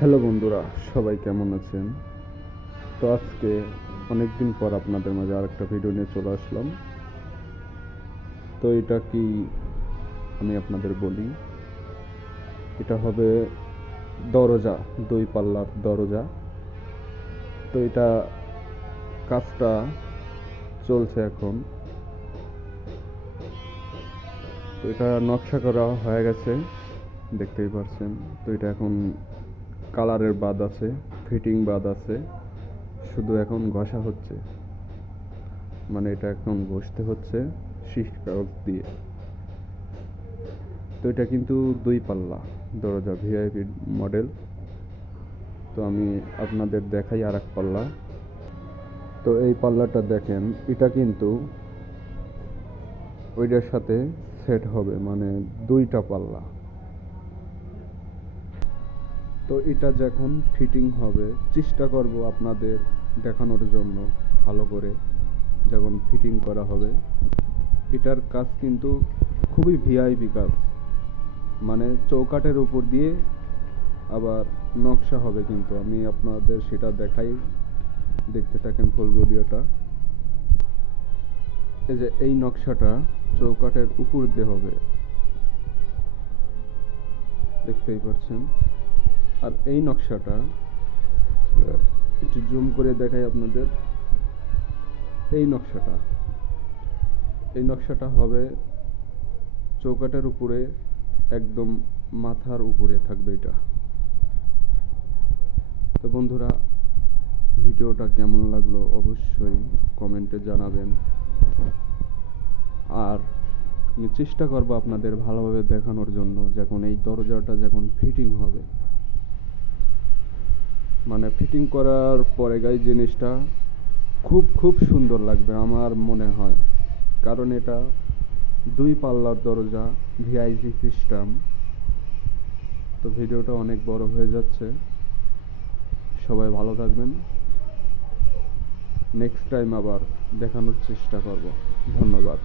Hello বন্ধুরা, সবাই কেমন আছেন? তো আজকে অনেকদিন পর আপনাদের মাঝে আরেকটা ভিডিও নিয়ে চলে আসলাম। তো এটা কি আমি আপনাদের বলি, এটা হবে দরজা, 2 পাল্লার দরজা। তো এটা কাজটা চলছে এখন। তো এটা নকশা করা হয়ে গেছে, দেখতেই পারছেন। তো এটা এখন কালারের বাদ আছে, ফিটিং বাদ আছে, শুধু এখন ঘষা হচ্ছে। মানে এটা এখন ঘষতে হচ্ছে শীষ কাগজ দিয়ে। তো এটা কিন্তু 2 পাল্লা দরজা, ভিআইপি মডেল। তো আমি আপনাদের দেখাই আর এক পাল্লা। তো এই পাল্লাটা দেখেন, এটা কিন্তু ওইটার সাথে সেট হবে, মানে 2টা পাল্লা। তো এটা যখন ফিটিং হবে, চেষ্টা করব আপনাদের দেখানোর জন্য ভালো করে যখন ফিটিং করা হবে। এটার কাজ কিন্তু খুবই ভিআইপি কাজ, মানে চৌকাঠের উপর দিয়ে আবার নকশা হবে। কিন্তু আমি আপনাদের সেটা দেখাই, দেখতে থাকেন ফুল ভিডিওটা। এই যে এই নকশাটা চৌকাঠের উপর দিয়ে হবে, দেখতেই পাচ্ছেন। আর এই নকশাটা একটু জুম করে দেখাই আপনাদের। এই নকশাটা হবে চৌকাঠের উপরে, একদম মাথার উপরে থাকবে এটা। তো বন্ধুরা, ভিডিওটা কেমন লাগলো অবশ্যই কমেন্টে জানাবেন। আর আমি চেষ্টা করব আপনাদের ভালোভাবে দেখানোর জন্য, যখন এই দরজাটা যখন ফিটিং হবে, মানে ফিটিং করার পরে গাই জিনিসটা খুব খুব সুন্দর লাগবে আমার মনে হয়। কারণ এটা 2 পাল্লার দরজা, ভিআইপি সিস্টেম। তো ভিডিওটা অনেক বড় হয়ে যাচ্ছে, সবাই ভালো থাকবেন। নেক্সট টাইম আবার দেখানোর চেষ্টা করব। ধন্যবাদ।